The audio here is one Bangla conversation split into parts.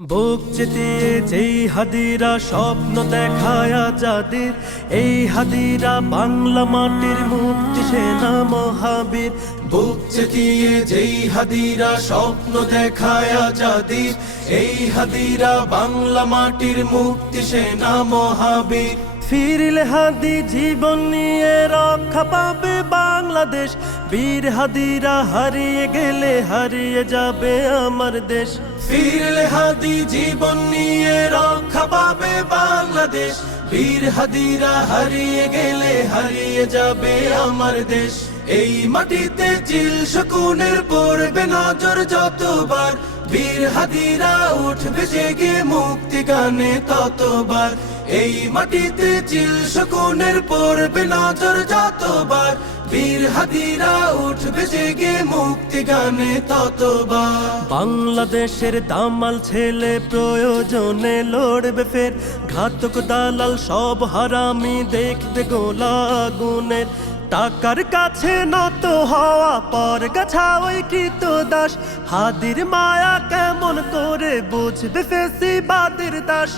বুক চিতিয়ে যেই হাদিরা স্বপ্ন দেখায় যাদের, এই হাদিরা বাংলা মাটির মুক্তি সেনা মহাবীর। বুক চিতিয়ে যেই হাদিরা স্বপ্ন দেখায় যাদের, এই হাদিরা বাংলা মাটির মুক্তি সেনা মহাবীর। ফিরলে হাদি জীবন নিয়ে রক্ষা পাবে বাংলাদেশ, বীর হাদিরা হারিয়ে গেলে হারিয়ে যাবে আমার দেশ। ফিরলে হাদি জীবন নিয়ে রক্ষা পাবে বাংলাদেশ, বীর হাদিরা হারিয়ে গেলে হারিয়ে যাবে আমার দেশ। এই মাটিতে চিল শকুনের পড়বে নজর যতবার, বীর হাদিরা উঠবে জেগে মুক্তি গানে ততবার। এই মাটিতে চিল শকুনের পড়বে নজর যতবার, বীর হাদিরা উঠবে জেগে মুক্তি গানে ততবার। বাংলাদেশের দামাল ছেলে প্রয়োজনে লড়বে ফের, ঘাতক দালাল সব হারামি দেখবে গোলা আগুনের। টাকার কাছে নত হওয়া পর গাছা ওই কৃত দাস, হাদির মায়া কেমন করে বুঝবে ফেসিবাদের দাস।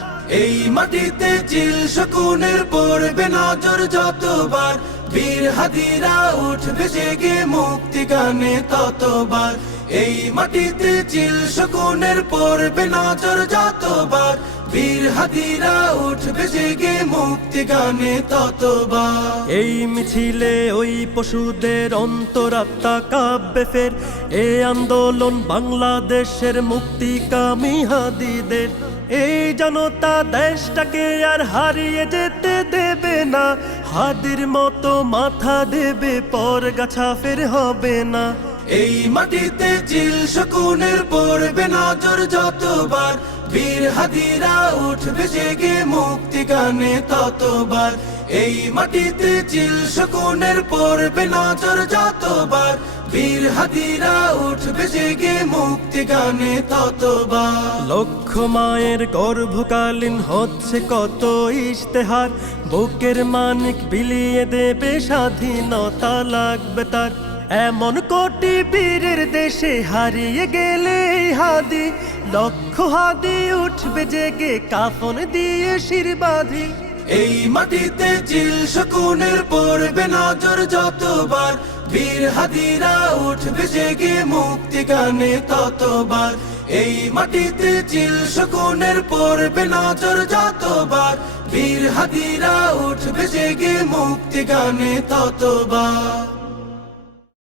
এই মাটিতে চিল শকুনের পড়বে নজর যতবার, বীর হাদিরা উঠবে জেগে মুক্তি গানে ততবার। এই মাটিতে চিল শকুনের পড়বে নজর যতবার, বীর হাদিরা উঠবে জেগে মুক্তি গানে ততবার। এই মিছিলে ওই পশুদের অন্তরাত্মা কাঁপবে ফের, এই আন্দোলন বাংলাদেশের মুক্তিকামী হাদিদের। এই জনতা দেশটাকে আর হারিয়ে যেতে দেবে না, হাদির মতো মাথা দেবে পর গাছা ফের হবে না। এই মাটিতে চিল শকুনের পড়বে নজর যতবার, বীর হাদিরা উঠবে জেগে মুক্তি গানে ততবার। এই মাটিতে চিল শকুনের পড়বে নজর যতবার, বীর হাদিরা উঠবে জেগে মুক্তি গানে ততবার। লক্ষ মায়ের গর্ভকালীন হচ্ছে কত ইশতেহার, বুকের মানিক বিলিয়ে দেবে স্বাধীনতা লাগবে তার। এমন কোটি বীরের দেশে হারিয়ে গেলে হাদি, লক্ষ হাদি উঠবে জেগে কাফন দিয়ে শির বাঁধি। এই মাটিতে চিল শকুনের পড়বে নজর যতবার, বীর হাদিরা উঠবে জেগে মুক্তি গানে ততবার। এই মাটিতে চিল শকুনের পড়বে নজর যতবার, বীর হাদিরা উঠবে জেগে মুক্তি গানে ততবার।